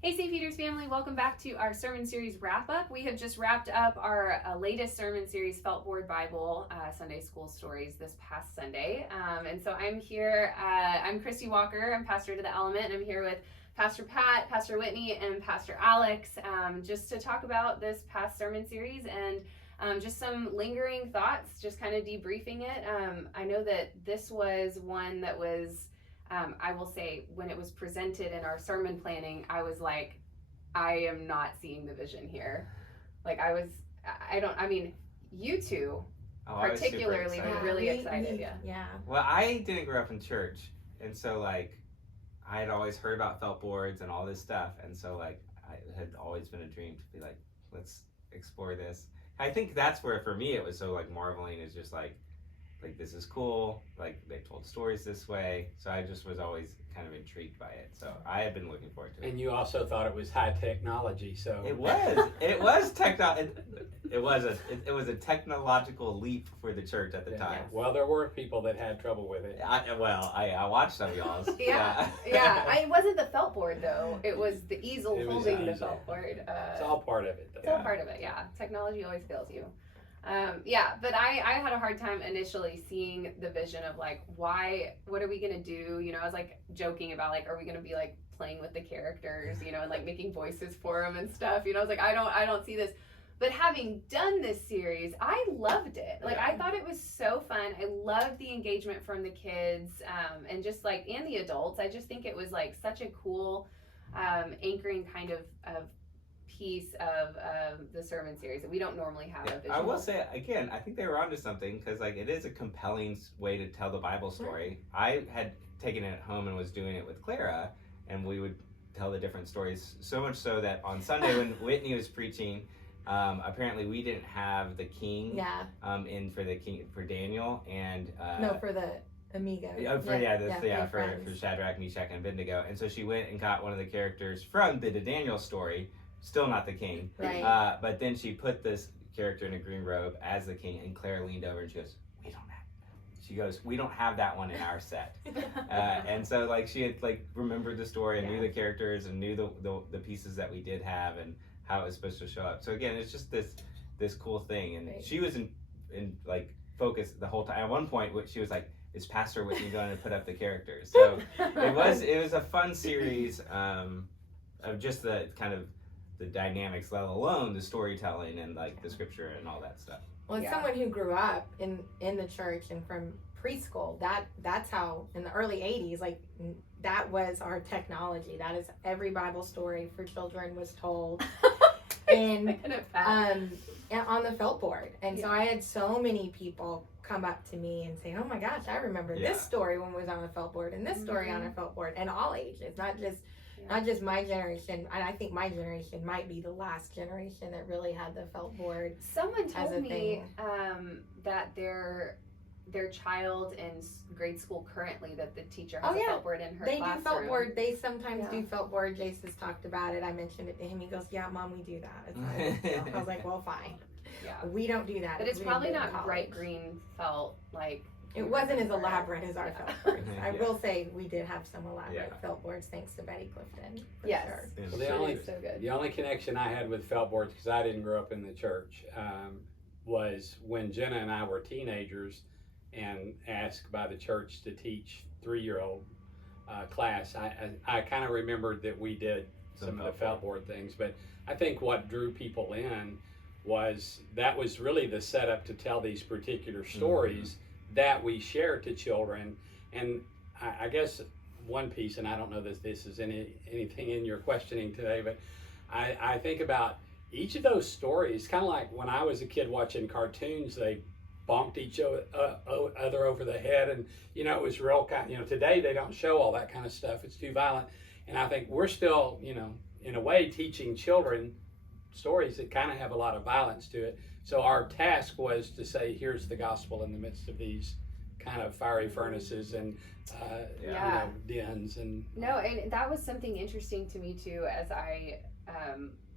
Hey St. Peter's family, welcome back to our sermon series wrap up. We have just wrapped up our latest sermon series, Feltboard Bible Sunday School Stories, this past Sunday. And so I'm here, I'm Christy Walker, I'm pastor to the Element, and I'm here with Pastor Pat, Pastor Whitney, and Pastor Alex, just to talk about this past sermon series and just some lingering thoughts, just kind of debriefing it. I know that this was one that was I will say when it was presented in our sermon planning, I was like, I am not seeing the vision here. Like I mean, you two particularly were really excited. Yeah. Well, I didn't grow up in church, and so like I had always heard about felt boards and all this stuff, and so like I had always been a dream to be like, let's explore this. I think that's where for me it was so like marveling is just like this is cool, like they told stories this way, so I just was always kind of intrigued by it, so I had been looking forward to it. And you also thought it was high technology, so it was a technological leap for the church at the time. Well, there were people that had trouble with it. I watched some of y'all's. Yeah. It wasn't the felt board though, it was the easel holding the felt board. It's all part of it though. It's all part of it, yeah. Technology always fails you. But I had a hard time initially seeing the vision of like, what are we gonna do? You know, I was like joking about like, are we gonna be like playing with the characters, you know, and like making voices for them and stuff, you know, I was like, I don't see this. But having done this series, I loved it. Like, I thought it was so fun. I loved the engagement from the kids, and just like, and the adults. I just think it was like such a cool, anchoring kind of piece of the sermon series that we don't normally have a visual. I will say again, I think they were onto something because like it is a compelling way to tell the Bible story. I had taken it home and was doing it with Clara, and we would tell the different stories. So much so that on Sunday when Whitney was preaching, apparently we didn't have the king in for Daniel and for the Amigo. For Shadrach, Meshach, and Abednego. And so she went and got one of the characters from the Daniel story. Still not the king. Right. But then she put this character in a green robe as the king, and Claire leaned over and she goes, we don't have that one in our set. And so like she had like remembered the story and knew the characters and knew the pieces that we did have and how it was supposed to show up. So again, it's just this cool thing. And she was in like focus the whole time. At one point she was like, is Pastor Whitney going to put up the characters? So it was a fun series of just the kind of the dynamics, let alone the storytelling and like the scripture and all that stuff. Well, as someone who grew up in the church and from preschool, that's how in the early 80s, like that was our technology. That is every Bible story for children was told and on the felt board. And so I had so many people come up to me and say, oh my gosh, I remember this story when it was on a felt board and this story on a felt board, and all ages, not just my generation. And I think my generation might be the last generation that really had the felt board. Someone told me that their child in grade school currently, that the teacher has a felt board in her classroom. They do felt board. They sometimes do felt board. Jace has talked about it. I mentioned it to him. He goes, yeah, Mom, we do that. It's I was like, well, fine. Yeah. We don't do that. But it's probably not bright green felt like. It wasn't as elaborate as our felt boards. I will say we did have some elaborate felt boards thanks to Betty Clifton. Sure. The only connection I had with felt boards, because I didn't grow up in the church, was when Jenna and I were teenagers and asked by the church to teach 3-year-old class. I kind of remembered that we did some of the felt board things, but I think what drew people in was that was really the setup to tell these particular stories that we share to children. And I guess one piece, and I don't know that this is anything in your questioning today, but I think about each of those stories, kind of like when I was a kid watching cartoons, they bonked each other over the head, and it was real kind. Today they don't show all that kind of stuff; it's too violent. And I think we're still, in a way, teaching children stories that kind of have a lot of violence to it. So our task was to say, here's the gospel in the midst of these kind of fiery furnaces and dens and. No, and that was something interesting to me too, as I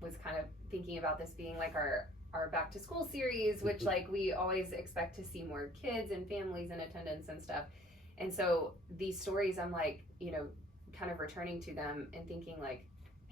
was kind of thinking about this being like our back to school series, which like we always expect to see more kids and families in attendance and stuff. And so these stories, I'm like, kind of returning to them and thinking like,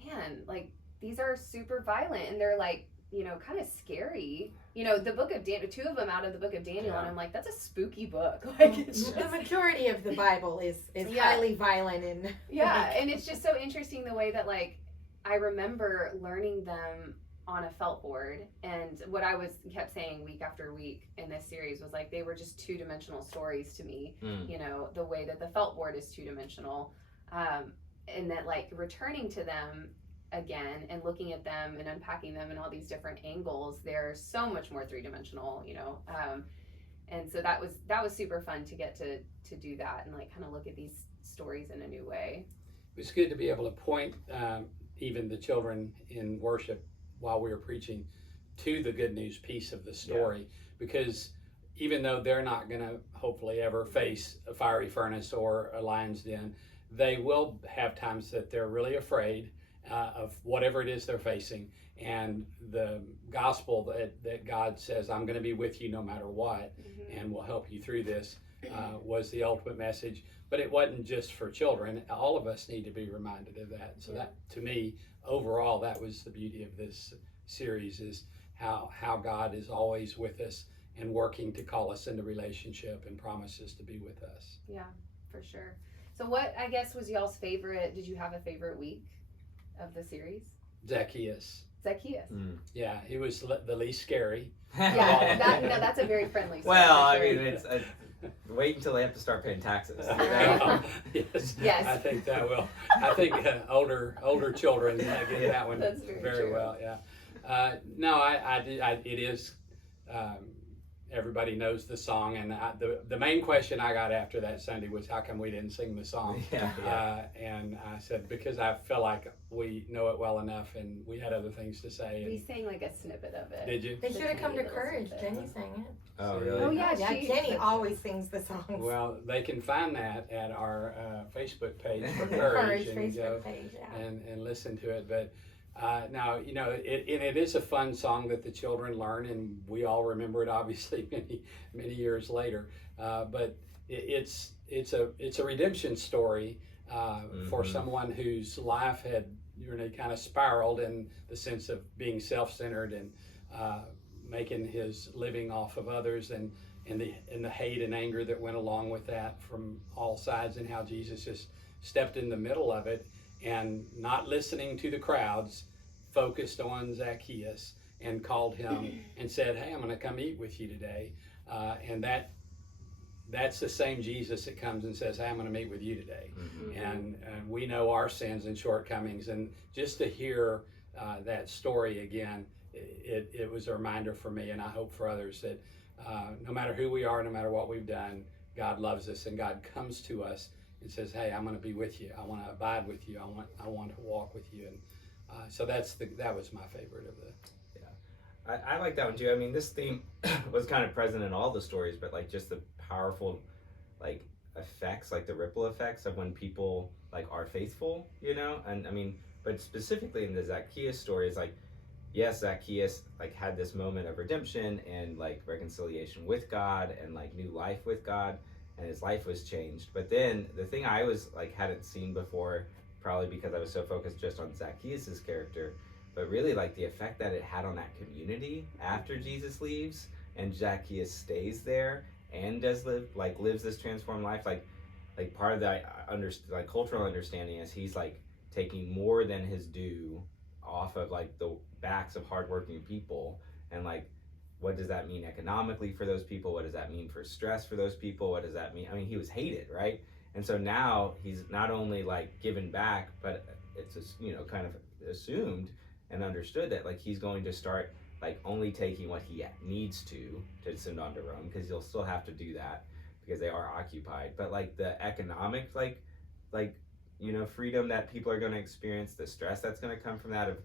man, like these are super violent and they're like, you know, kind of scary. You know, the book of Daniel, 2 of them out of the book of Daniel, and I'm like, that's a spooky book. Like, it's The just, majority of the Bible is Yeah. highly violent and yeah, and it's just so interesting the way that, like, I remember learning them on a felt board, and what I kept saying week after week in this series was like they were just 2-dimensional stories to me. You know, the way that the felt board is 2-dimensional, and that like returning to them again and looking at them and unpacking them in all these different angles, they're so much more 3-dimensional, you know. And so that was super fun to get to do that and like kind of look at these stories in a new way. It was good to be able to point even the children in worship while we were preaching to the good news piece of the story, because even though they're not going to hopefully ever face a fiery furnace or a lion's den, they will have times that they're really afraid of whatever it is they're facing. And the gospel that God says, I'm going to be with you no matter what, and will help you through this, was the ultimate message. But it wasn't just for children. All of us need to be reminded of that. So that, to me, overall, that was the beauty of this series, is how God is always with us and working to call us into relationship and promises to be with us. Yeah, for sure. So what, I guess, was y'all's favorite? Did you have a favorite week of the series? Zacchaeus. Yeah, he was the least scary. Yeah, that's a very friendly story. Well, I sure. mean, it's wait until they have to start paying taxes. Yes. I think that will. I think older children get that one That's very true. well. Yeah. No, it is. Everybody knows the song, and the main question I got after that Sunday was, how come we didn't sing the song? And I said, because I feel like we know it well enough, and we had other things to say. We sang like a snippet of it. Did you? they should have come to Little Courage. snippet. Jenny sang it. Oh, really? Oh yeah, Jenny always sings the songs. Well, they can find that at our Facebook page for Courage Courage, and go Facebook page, and listen to it. But now, you know, it is a fun song that the children learn, and we all remember it obviously many years later. But it's a redemption story for someone whose life had kind of spiraled in the sense of being self-centered and making his living off of others, and the hate and anger that went along with that from all sides, and how Jesus just stepped in the middle of it and, not listening to the crowds, focused on Zacchaeus and called him and said, hey, I'm going to come eat with you today. And that's the same Jesus that comes and says, hey, I'm going to meet with you today. And we know our sins and shortcomings, and just to hear that story again, it was a reminder for me, and I hope for others, that no matter who we are, no matter what we've done, God loves us, and God comes to us and says, hey, I'm going to be with you. I want to abide with you. I want to walk with you. And so that was my favorite of the. Yeah, I like that one too. I mean, this theme was kind of present in all the stories, but like just the powerful like effects, like the ripple effects of when people like are faithful, you know. And I mean, but specifically in the Zacchaeus story, is like, yes, Zacchaeus like had this moment of redemption and like reconciliation with God and like new life with God, and his life was changed. But then the thing I was like hadn't seen before, probably because I was so focused just on Zacchaeus's character, but really like the effect that it had on that community after Jesus leaves and Zacchaeus stays there and lives this transformed life. Like part of that cultural understanding is he's like taking more than his due off of like the backs of hardworking people, and like, what does that mean economically for those people? What does that mean for stress for those people? What does that mean? I mean, he was hated, right? And so now he's not only like given back, but it's just, you know, kind of assumed and understood that like he's going to start like only taking what he needs to send on to Rome, because he'll still have to do that because they are occupied. But like the economic like you know, freedom that people are going to experience, the stress that's going to come from that, of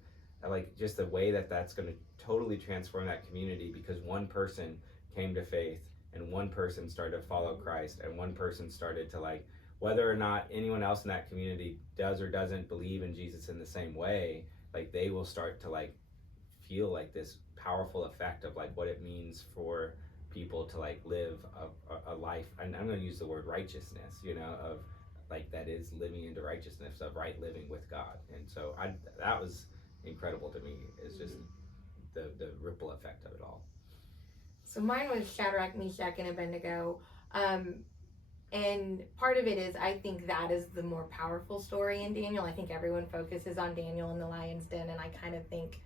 like just the way that's going to totally transform that community, because one person came to faith and one person started to follow Christ, and one person started to like, whether or not anyone else in that community does or doesn't believe in Jesus in the same way, like they will start to like feel like this powerful effect of like what it means for people to like live a life, and I'm going to use the word righteousness, you know, like that is living into righteousness of right living with God. And so that was incredible to me. It's just the ripple effect of it all. So mine was Shadrach, Meshach, and Abednego. And part of it is, I think that is the more powerful story in Daniel. I think everyone focuses on Daniel in the lion's den, and I kind of think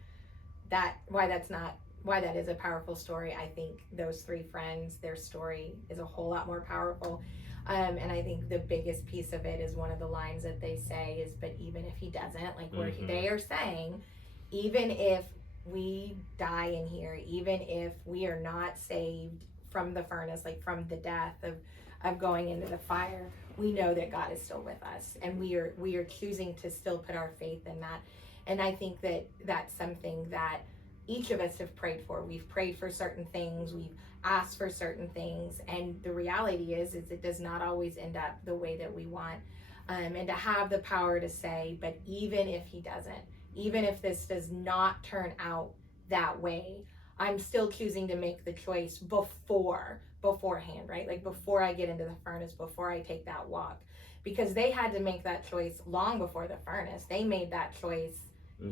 why that is a powerful story. I think those three friends, their story is a whole lot more powerful. And I think the biggest piece of it is one of the lines that they say is, but even if he doesn't, like where they are saying, even if we die in here, even if we are not saved from the furnace, like from the death of going into the fire, we know that God is still with us, and we are choosing to still put our faith in that. And I think that that's something that each of us have prayed for. We've prayed for certain things, we've asked for certain things, and the reality is it does not always end up the way that we want. And to have the power to say, but even if he doesn't, even if this does not turn out that way, I'm still choosing to make the choice beforehand, right? Like before I get into the furnace, before I take that walk. Because they had to make that choice long before the furnace. They made that choice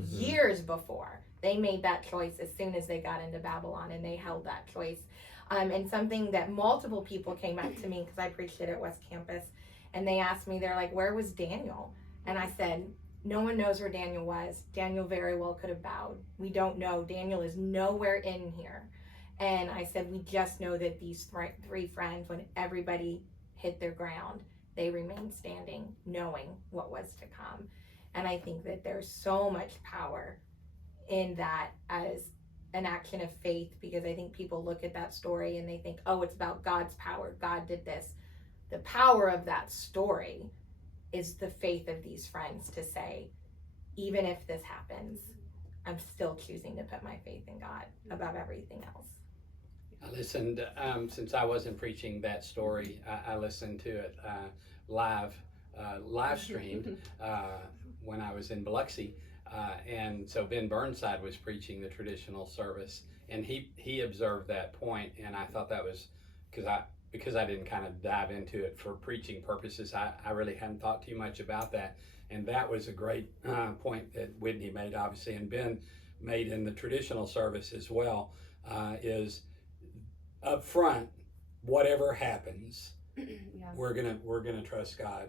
years before. They made that choice as soon as they got into Babylon, and they held that choice. And something that multiple people came up to me, because I preached it at West Campus, and they asked me, they're like, where was Daniel? And I said, no one knows where Daniel was. Daniel very well could have bowed. We don't know. Daniel is nowhere in here. And I said, we just know that these three friends, when everybody hit their ground, they remained standing, knowing what was to come. And I think that there's so much power in that as an action of faith, because I think people look at that story and they think, oh, it's about God's power. God did this. The power of that story is the faith of these friends to say, even if this happens, I'm still choosing to put my faith in God above everything else. I listened, since I wasn't preaching that story, I listened to it live streamed when I was in Biloxi. And so Ben Burnside was preaching the traditional service, and he observed that point, and I thought that was, because I didn't kind of dive into it for preaching purposes, I really hadn't thought too much about that. And that was a great point that Whitney made, obviously, and Ben made in the traditional service as well, is up front, whatever happens, we're gonna trust God.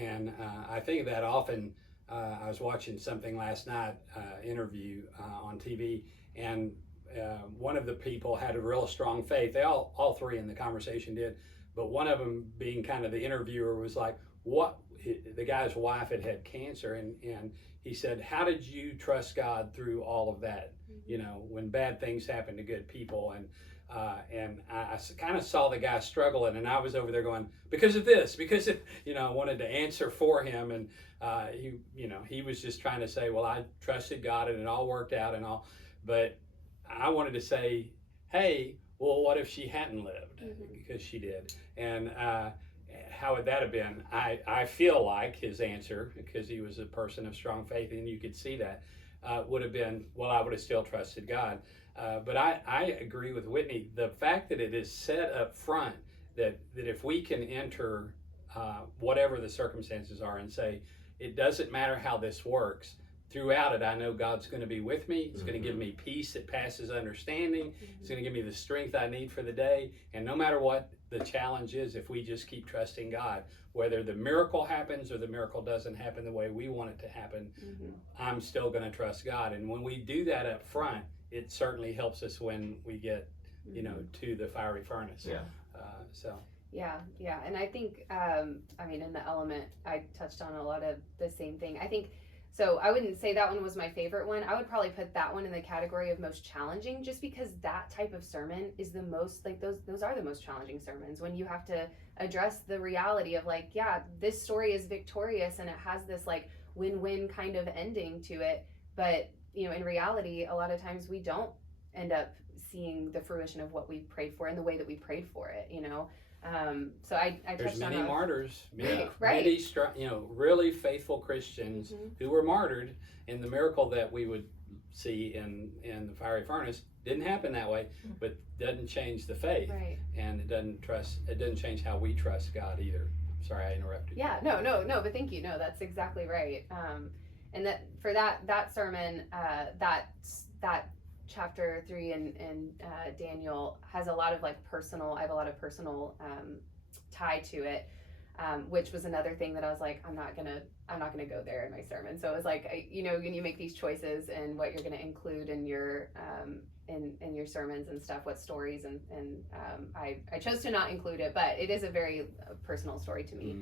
And I think that often, I was watching something last night, interview on TV, and one of the people had a real strong faith. They all three in the conversation did, but one of them, being kind of the interviewer, was like, what, the guy's wife had cancer, and he said, how did you trust God through all of that, you know, when bad things happen to good people? And I kind of saw the guy struggling, and I was over there going, because of this, because it, you know, I wanted to answer for him, and he was just trying to say, well, I trusted God and it all worked out and all, but I wanted to say, hey, well, what if she hadn't lived? Because she did. And how would that have been? I feel like his answer, because he was a person of strong faith, and you could see that, would have been, well, I would have still trusted God. But I agree with Whitney. The fact that it is said up front that if we can enter whatever the circumstances are and say, it doesn't matter how this works, throughout it, I know God's going to be with me. It's going to give me peace that passes understanding. It's going to give me the strength I need for the day. And no matter what the challenge is, if we just keep trusting God, whether the miracle happens or the miracle doesn't happen the way we want it to happen, I'm still going to trust God. And when we do that up front, it certainly helps us when we get, you know, to the fiery furnace. Yeah, and I think, in the element, I touched on a lot of the same thing. I think, so I wouldn't say that one was my favorite one. I would probably put that one in the category of most challenging, just because that type of sermon is the most, like, those are the most challenging sermons, when you have to address the reality of, like, yeah, this story is victorious and it has this, like, win-win kind of ending to it, but, you know, in reality, a lot of times we don't end up seeing the fruition of what we prayed for in the way that we prayed for it, you know. So I there's many martyrs, many really faithful Christians who were martyred, and the miracle that we would see in the fiery furnace didn't happen that way, but doesn't change the faith, and it doesn't change how we trust God either. Sorry, I interrupted. Yeah, no, but thank you. No, that's exactly right. And that for that sermon, that chapter 3 in Daniel has a lot of like personal. I have a lot of personal tie to it, which was another thing that I was like, I'm not gonna go there in my sermon. So it was like, when you make these choices and what you're gonna include in your in your sermons and stuff, what stories and I chose to not include it, but it is a very personal story to me.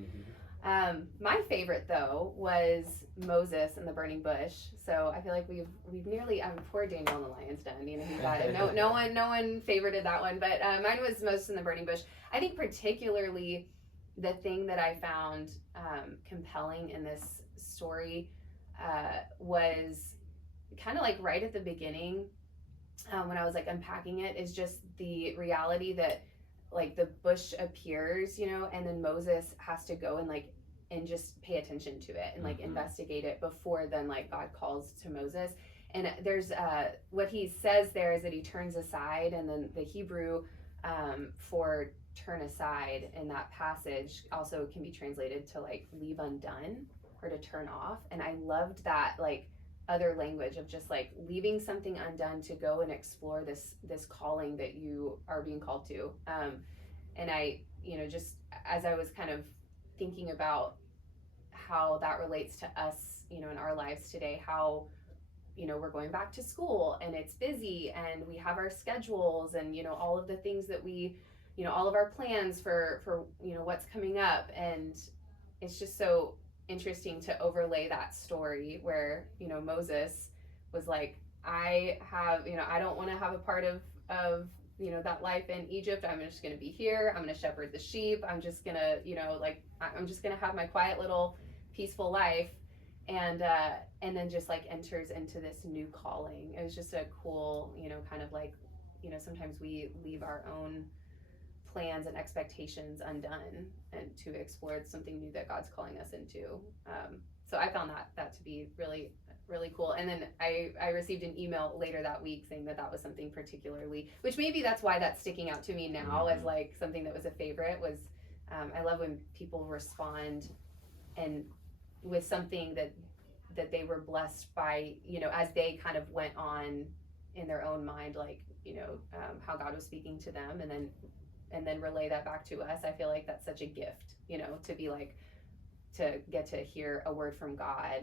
My favorite though was Moses and the burning bush. So I feel like we've nearly poor Daniel and the lion's den. He got it. No one favorited that one, but mine was Moses and the burning bush. I think particularly the thing that I found compelling in this story was kind of like right at the beginning when I was like unpacking it, is just the reality that like the bush appears, and then Moses has to go and just pay attention to it and like investigate it before then like God calls to Moses. And there's what he says there is that he turns aside, and then the Hebrew for turn aside in that passage also can be translated to like leave undone or to turn off. And I loved that like other language of just like leaving something undone to go and explore this calling that you are being called to. And I, just as I was kind of thinking about how that relates to us, in our lives today, how, we're going back to school and it's busy and we have our schedules and, all of the things that we, all of our plans for, what's coming up. And it's just so interesting to overlay that story where, Moses was like, I don't want to have a part of that life in Egypt. I'm just going to be here. I'm going to shepherd the sheep. I'm just going to, I'm just going to have my quiet little peaceful life. And then just like enters into this new calling. It was just a cool, kind of like, sometimes we leave our own plans and expectations undone and to explore something new that God's calling us into. So I found that to be really, really cool. And then I received an email later that week saying that was something particularly, which maybe that's why that's sticking out to me now as like something that was a favorite, was I love when people respond and with something that they were blessed by, as they kind of went on in their own mind, like, how God was speaking to them, and then relay that back to us. I feel like that's such a gift, to be like, to get to hear a word from God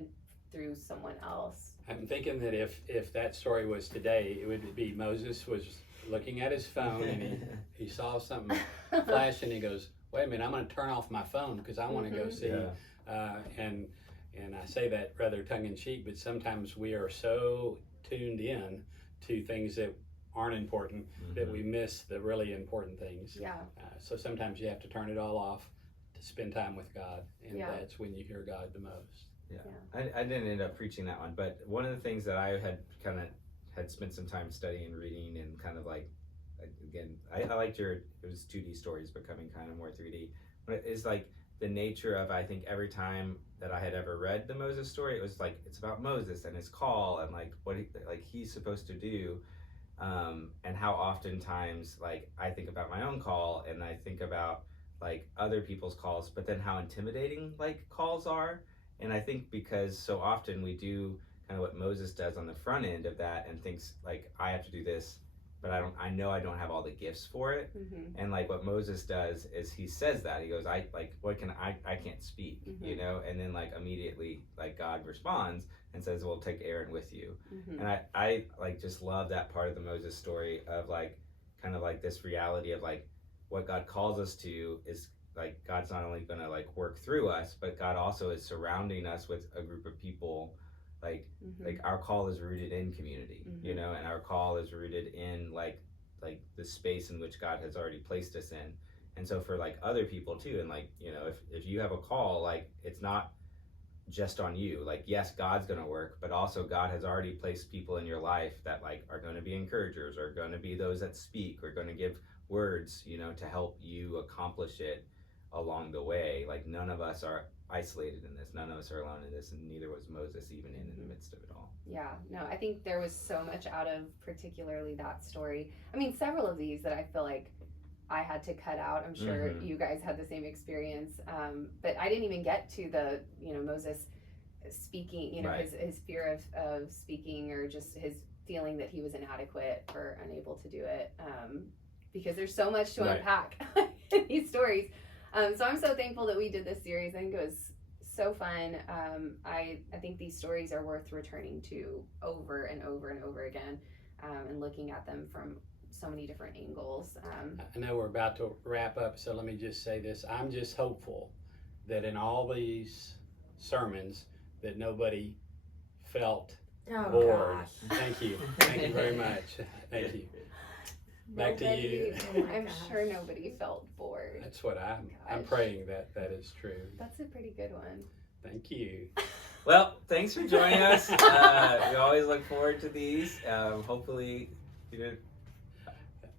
through someone else. I'm thinking that if that story was today, it would be Moses was looking at his phone and he saw something flash and he goes, wait a minute, I'm going to turn off my phone because I want to go see. And I say that rather tongue-in-cheek, but sometimes we are so tuned in to things that aren't important that we miss the really important things. So sometimes you have to turn it all off to spend time with God, and that's when you hear God the most. I didn't end up preaching that one, but one of the things that I had spent some time studying and reading, and kind of like, again, I liked it was 2D stories becoming kind of more 3D, but it's like the nature of, I think every time that I had ever read the Moses story, it was like, it's about Moses and his call and like what he's supposed to do. And how oftentimes like I think about my own call and I think about like other people's calls, but then how intimidating like calls are. And I think because so often we do kind of what Moses does on the front end of that and thinks like, I have to do this, but I know I don't have all the gifts for it. And like what Moses does is he says that, he goes, I can't speak, and then like immediately like God responds and says, well, take Aaron with you. And I like just love that part of the Moses story of like kind of like this reality of like what God calls us to is like God's not only gonna like work through us, but God also is surrounding us with a group of people. Like our call is rooted in community, and our call is rooted in like the space in which God has already placed us in. And so for like other people too, and like, if you have a call, like it's not just on you. Like, yes, God's going to work, but also God has already placed people in your life that like are going to be encouragers, are going to be those that speak, are going to give words, to help you accomplish it along the way. Like none of us are isolated in this. None of us are alone in this, and neither was Moses even in the midst of it all. Yeah, no, I think there was so much out of particularly that story. I mean, several of these that I feel like I had to cut out. I'm sure you guys had the same experience. But I didn't even get to the, Moses speaking, Right. his fear of speaking, or just his feeling that he was inadequate or unable to do it. Because there's so much to Right. unpack in these stories. So I'm so thankful that we did this series. I think it was so fun. I think these stories are worth returning to over and over and over again, and looking at them from so many different angles. I know we're about to wrap up, so let me just say this. I'm just hopeful that in all these sermons that nobody felt Oh bored. gosh. Thank you. Thank you very much. Thank you. Back to you. Oh my I'm gosh. sure nobody felt bored. That's what I'm Gosh. praying that is true. That's a pretty good one. Thank you. Well, thanks for joining us. We always look forward to these. Hopefully,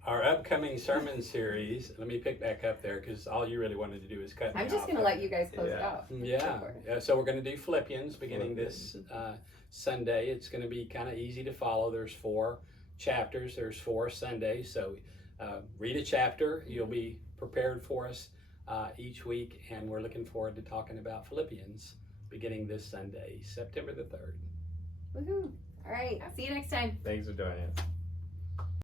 Our upcoming sermon series, let me pick back up there because all you really wanted to do is cut me I'm just off. going to let you guys close it Yeah. out. Yeah. So we're going to do Philippians beginning this Sunday. It's going to be kind of easy to follow. There's 4 chapters. There's 4 Sundays. So read a chapter. You'll be prepared for us each week. And we're looking forward to talking about Philippians beginning this Sunday, September the 3rd. Woohoo. All right. See you next time. thanks for joining us.